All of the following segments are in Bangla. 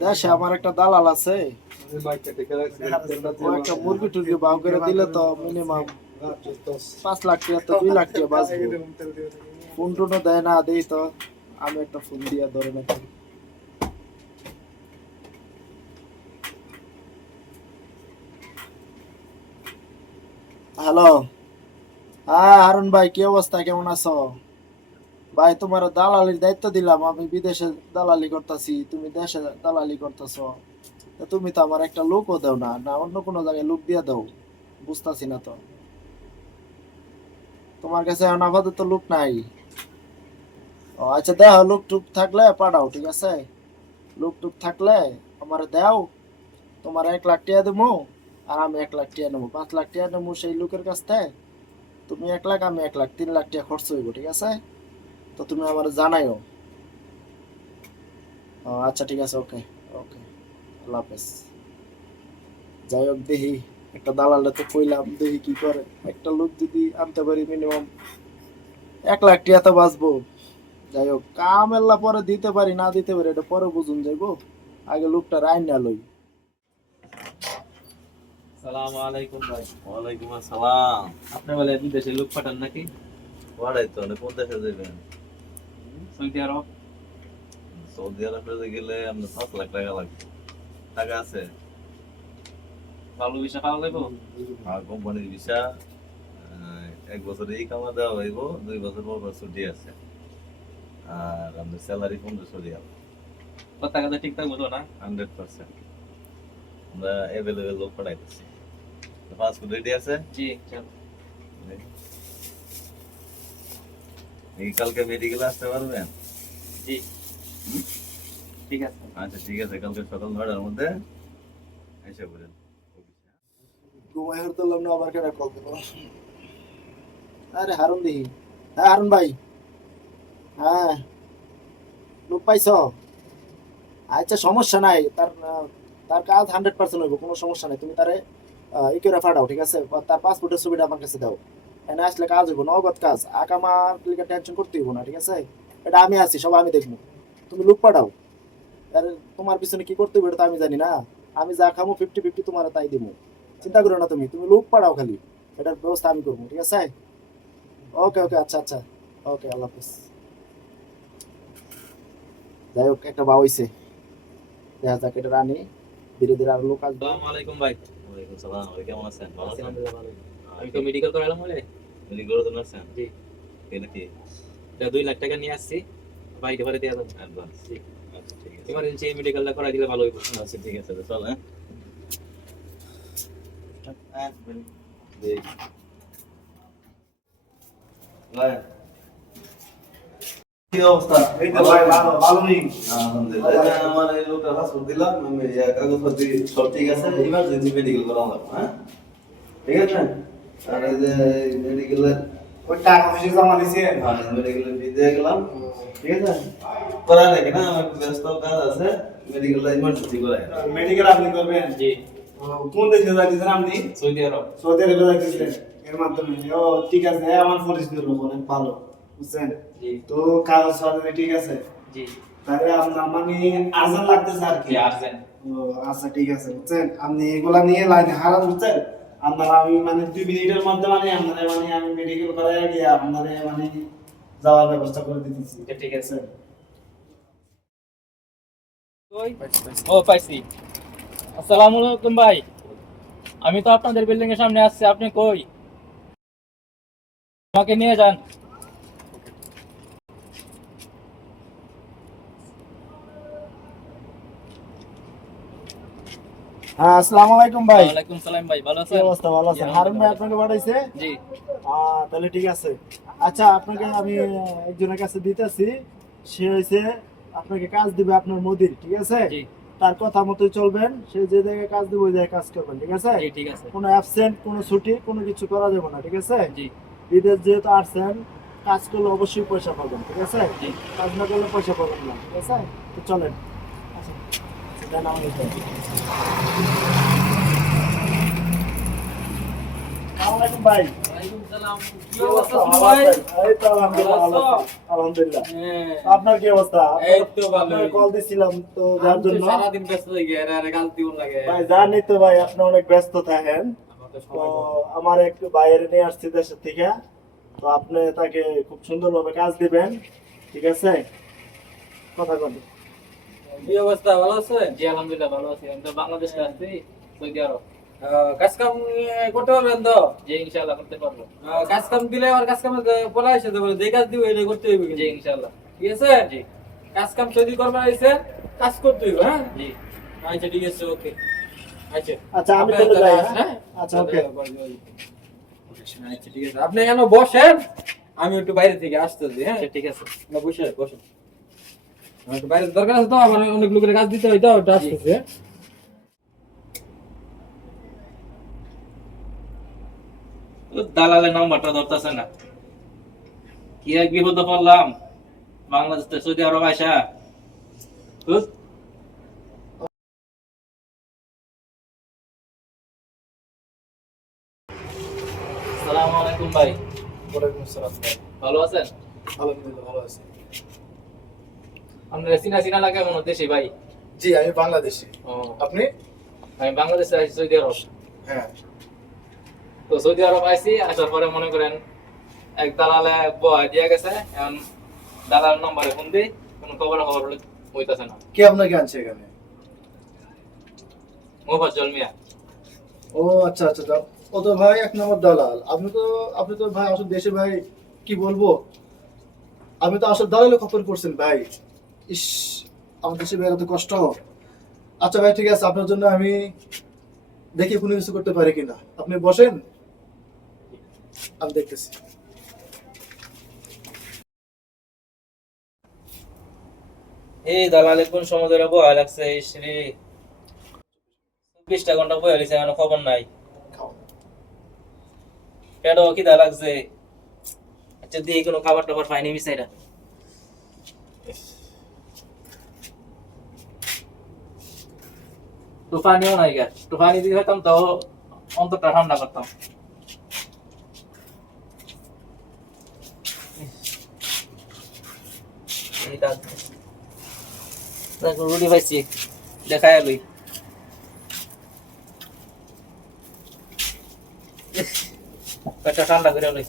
দেশে আমার একটা দালাল আছে, ও একটা মুরগি টুরগি বাউ করে দিলে তো মিনিমাম 5 লাখ টাকা তো 2 লাখ টাকা বাঁচবো। ফোন টোনও দেয় না, দেই তো আমি একটা ফোন দিয়া ধরে না। হ্যালো, হ্যাঁ হারুন ভাই, কি অবস্থা, কেমন আছো? ভাই তোমার দালালির দায়িত্ব দিলাম, আমি বিদেশে দালালি করতেছি, তুমি দেশে দালালি করতেছো। তুমি তো আমার একটা লোকও দাও না, না অন্য কোনো জায়গায় লোক দিয়ে দাও, বুঝতাছি না তো। তোমার কাছে এখন আপাতত লোক নাই? ও আচ্ছা, দেখো লোক টুক থাকলে পাঠাও, ঠিক আছে? লোক টুক থাকলে আমার দাও, তোমার 1 লাখ টাকা দেবো, আর আমি 1 লাখ টাকা নেবো, 5 লাখ টাকা নেবো সেই লোকের কাছ থেকে। তুমি 1 লাখ, আমি 1 লাখ, 3 লাখ টাকা খরচ হইব, ঠিক আছে? তো তুমি আমার জানাইও। ও আচ্ছা ঠিক আছে, ওকে ওকে, আল্লাহ হাফেজ। যাই হোক, দেখি একটা দালালে তো কইলাম, দেখি কি করে। একটা লোক যদি আনতে পারি মিনিমাম 1 লাখ টাকা তো বাঁচবো। যাই হোক, কাম এল্লা পরে দিতে পারি না দিতে পারি এটা পরে বুঝুন যাইবো, আগে লোকটা রাইন না লই। সালামু আলাইকুম ভাই। ওয়ালাইকুম আসসালাম। আপনি বলে বিদেশে লোক পাঠান নাকি? ওয়ারাই তো কোন দেশে যাবেন? সৌদি আরব। সৌদি আরবে গেলে আপনার 5 লাখ টাকা লাগবে। টাকা আছে? ভালো ভিসা পাওয়া যাইব? আর কোম্পানির ভিসা 1 বছরে কামা দেওয়া হইব, 2 বছর পর পর ছুটি আছে। আর আপনার স্যালারি 1500 রিয়াল। কথা কথা ঠিকঠাক বলো না? 100%। আমরা অ্যাভেলেবেল লোক পাঠাইতেছি। পাসপোর্ট রেডি আছে? জি চল। এই কালকে মেডিকেলে আসতে পারবেন? জি ঠিক আছে। আচ্ছা ঠিক আছে, কালকে সকাল 9টার মধ্যে এসে পড়েন। ঘুমাই হরতালাম না, আবার কেন কল দিল? আরে হারুন দিহি, হ্যাঁ হারুন ভাই, হ্যাঁ লোক পাইছ? আচ্ছা সমস্যা নাই, তার কাজ 100% হইব, কোনো সমস্যা নাই। তুমি তারে ই করে পাঠাও, ঠিক আছে? তার পাসপোর্টের ছবিটা আমার কাছে দাও, এনে আসলে কাজ হইব, নগদ কাজ। আকামা লিগে টেনশন করতে হইব না, ঠিক আছে? এটা আমি আছি, সব আমি দেখবো। তুমি লোক পাঠাও, আর তোমার পিছনে কি করতে হবে এটা তো আমি জানি না। আমি যা খামো 50-50 তোমার তাই দিব, চিন্তা করো না। তুমি লোক পাঠাও খালি, এটার ব্যবস্থা আমি করবো, ঠিক আছে? ওকে ওকে, আচ্ছা আচ্ছা, ওকে, আল্লাহ হাফিজ। যাই হোক, একটা বা হইছে, দেখা যাক এটা রানি, ধীরে ধীরে আর লোক আসবে। আসসালামু আলাইকুম ভাই। ওয়ালাইকুম সালাম। ভাই কেমন আছেন? ভালো আছেন? আলহামদুলিল্লাহ ভালো। আমি তো মেডিকেল করাইলাম বলে। মেডিকেলের জন্য আছেন? জি। এটা কি? 2 লাখ টাকা নিয়ে আসছি, বাইরে ভরে দেওয়া যাবে। অ্যাডভান্স? জি। আচ্ছা ঠিক আছে। ইমার্জেন্সি মেডিকেলটা করাই দিলে ভালো হইব। আচ্ছা ঠিক আছে, চল হ্যাঁ। ভাই কি অবস্থা? এই তো ভাই, ভালো ভালো নেই। আলহামদুলিল্লাহ। এই যে আমার এই লোকটা পাসপোর্ট দিলাম, আমি কাগজপত্র সব ঠিক আছে, ইমার্জেন্সি মেডিকেল করানো লাগবে, হ্যাঁ ঠিক আছে? আর এই যে মেডিকেলের ওই টাকা পয়সা জমা দিছেন? মেডিকেলের ফি দিয়ে গেলাম, ঠিক আছে? করা নাকি না, আমার একটু ব্যস্ত কাজ আছে, মেডিকেলটা ইমার্জেন্সি করাই। মেডিকেল আপনি করবেন? জি। কোন দেশে যাইতেছেন আপনি? সৌদি আরব। সৌদি আরবে যাইতেছেন এর মাধ্যমে? ও ঠিক আছে, আমার পরিচিত লোক অনেক ভালো, বুঝছেন? জি। তো কাগজ সাথে ঠিক আছে? জি। তাহলে আপনার মানে আর্জেন্ট লাগতেছে আর কি? জি আর্জেন্ট। ও আচ্ছা ঠিক আছে, বুঝছেন? আপনি এগুলা নিয়ে লাইনে হারান, বুঝছেন? আপনার আমি মানে 2 মিনিটের মধ্যে মানে আপনার মানে আমি মেডিকেল করাই গিয়ে আপনার মানে যাওয়ার ব্যবস্থা করে দিতেছি, ঠিক আছে। বুঝছেন? ও পাইছি। আসসালামু আলাইকুম ভাই, আমি তো আপনাদের বিল্ডিং এর সামনে আসছি, আপনি কই? আমাকে নিয়ে যান। হ্যাঁ আসসালামু আলাইকুম ভাই। ওয়ালাইকুম সালাম ভাই, ভালো কি আছেন? অবস্থা? ভালো আছেন? হারুন ভাই আপনাকে পাঠাইছে? জি। তাহলে ঠিক আছে। আচ্ছা আপনাকে আমি একজনের কাছে দিতেছি, সে হইছে আপনাকে কাজ দিবে আপনার মুদির, ঠিক আছে? জি। তার কথা মতোই চলবেন, সে যে জায়গায় কাজ দিবে ওই জায়গায় কাজ করবেন, ঠিক আছে? জি ঠিক আছে। কোনো অ্যাবসেন্ট, কোনো ছুটি, কোনো কিছু করা যাবে না, ঠিক আছে? জি। বিদেশ যেহেতু আসছেন, কাজ করলে অবশ্যই পয়সা পাবেন, ঠিক আছে? জি। কাজ না করলে পয়সা পাবেন না, ঠিক আছে? তো চলেন। আচ্ছা, সেটা নাম লিখে। আসসালামু আলাইকুম ভাই। ওয়ালাইকুম সালাম। কি কি অবস্থা অবস্থা? শুনু ভালো ভাই? আছেন? এই তো আলহামদুলিল্লাহ ভালো ভালো আছো? আছি। আলহামদুলিল্লাহ। হ্যাঁ। আপনার কি অবস্থা? এই তো ভালোই। আপনার কল দিছিলাম তো যার আমি তো জন্য। সারাদিন ব্যস্ত থাকি, আরে গাল দিউন লাগে। ভাই জানি তো ভাই আপনি অনেক ব্যস্ত থাকেন। আমার তো তো সময় কম। আমার এক বাইরে নিয়ে আসছি দেশের থেকে। তো আপনি তাকে খুব সুন্দরভাবে কাজ দিবেন। ঠিক আছে? কথা বলি। কি অবস্থা, ভালো আছেন? জি আলহামদুলিল্লাহ ভালো আছি। আমি তো বাংলাদেশে আছি, সৌদি আরব। কাজ কাম করতে পারবেন তো? জি ইনশাআল্লাহ করতে পারবো। কাজ কাম দিলে আর কাজ কামে বলা হয়েছে তো, যে কাজ দিব এটা করতে হইবে জি কিন্তু। ইনশাআল্লাহ। ঠিক আছে? জি কাজ কাম যদি করবার হইছে কাজ করতে হইবে, হ্যাঁ? জি। আচ্ছা ঠিক আছে, ওকে। আচ্ছা আচ্ছা আমি আপনি চলে যাই তাহলে হ্যাঁ? আসেন, আচ্ছা ওকে। আচ্ছা ঠিক আছে, আপনি কেন বসেন, আমি একটু বাইরে থেকে আসতেছি, হ্যাঁ? আচ্ছা ঠিক আছে। না, বসে বসেন। আমার একটু বাইরে দরকার আছে তো, আমার অনেক লোকের কাজ দিতে হয় তো, ওটা আসতেছে। তো দালালের নাম্বারটা ধরতেছে না। কি এক বিপদে পড়লাম, বাংলাদেশ থেকে সৌদি আরব আইসা। ধুৎ। আসসালামু আলাইকুম ভাই, ওয়ালাইকুম আসসালাম ভাই। ভালো আছেন? আলহামদুলিল্লাহ ভালো আছি। আপনার চিনা চিনা লাগে মনে দেশি ভাই। জি আমি বাংলাদেশী। ও, আপনি? আমি বাংলাদেশে আছি সৌদি আরব। হ্যাঁ। তো সৌদি আরব আইসি, আসার পরে মনে করেন এক দালালে বয় দিয়ে গেছে। এখন দালাল নম্বরে ফোন দিই, কোনো খবর হইতাছে না। কে আপনাকে আনছে এখানে? মোফাজ্জল মিয়া। ও আচ্ছা আচ্ছা আচ্ছা। ও তো ভাই এক নম্বর দালাল। আপনি তো ভাই আসলে দেশে ভাই কি বলবো? আপনি তো আসলে দালালে খপ্পর করছেন ভাই। ইস, আমার দেশে ভাই এত কষ্ট। আচ্ছা ভাই ঠিক আছে, আপনার জন্য আমি দেখি কোনো কিছু করতে পারি কিনা। আপনি বসেন, আমি দেখতেছি। এই দালালে কোন সময় ধরে বয়া লাগছে, ইসরে 20টা ঘন্টা বয়া লিছে, এখনো খবর নাই। খাও। পেটও খিদা লাগছে। আচ্ছা দিয়ে কোনো খাবার টাবার পাইনি মিসাইরা। তুফানিও নাই গা, তুফানি দিয়ে হইতাম তো অন্তরটা ঠান্ডা করতাম। এইটা দেখো রুটি পাইছি, দেখাই লই। পেটটা ঠান্ডা করে লই।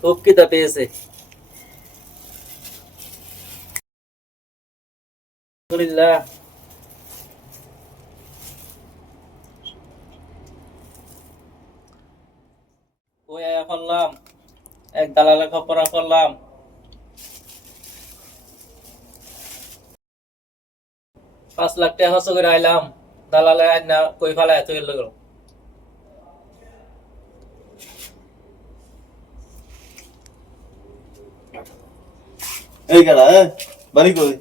খুব খিদা পেয়েছে। আলহামদুলিল্লাহ। ওই আয়া ফেললাম, এক দালালের খপরা ফেললাম। 5 লাখ টাকা খরচ করে আইলাম, দালালে আজ না কই ফেলায় এত গেল। এই কারা বাড়ি কই?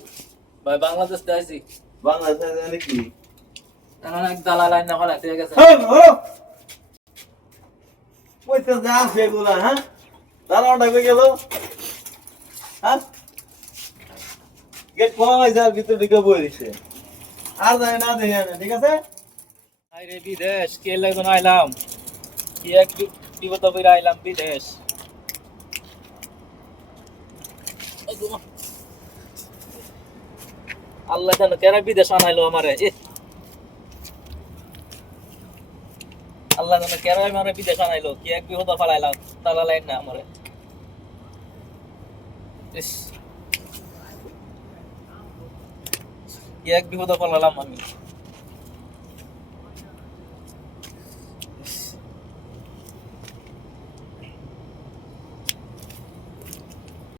ভাই বাংলাদেশ থেকে আইছি, বাংলাদেশে কি? এখন এক দালাল আইন না ফেলায় তুই গেছে। পয়সা যা সেগুলা, হ্যাঁ? দাঁড়াওটা কই গেল? হ্যাঁ? গেট খোলা হয়েছে আর ভিতরে ঢুকে বই দিচ্ছে। আর যায় না দেখে না, ঠিক আছে? আইরে বিদেশ কে লাগন আইলাম, কি এক বিপদ করে আইলাম বিদেশ। আল্লাহ জানো কেন বিদেশ আনাইলো আমারে। আল্লাহ জানো কেন আমারে বিদেশ আনাইলো, কি এক বিপদ ফেলাইলাম, তালা লাইন না আমারে। ইস, কি এক বিপদ ফেলালাম আমি।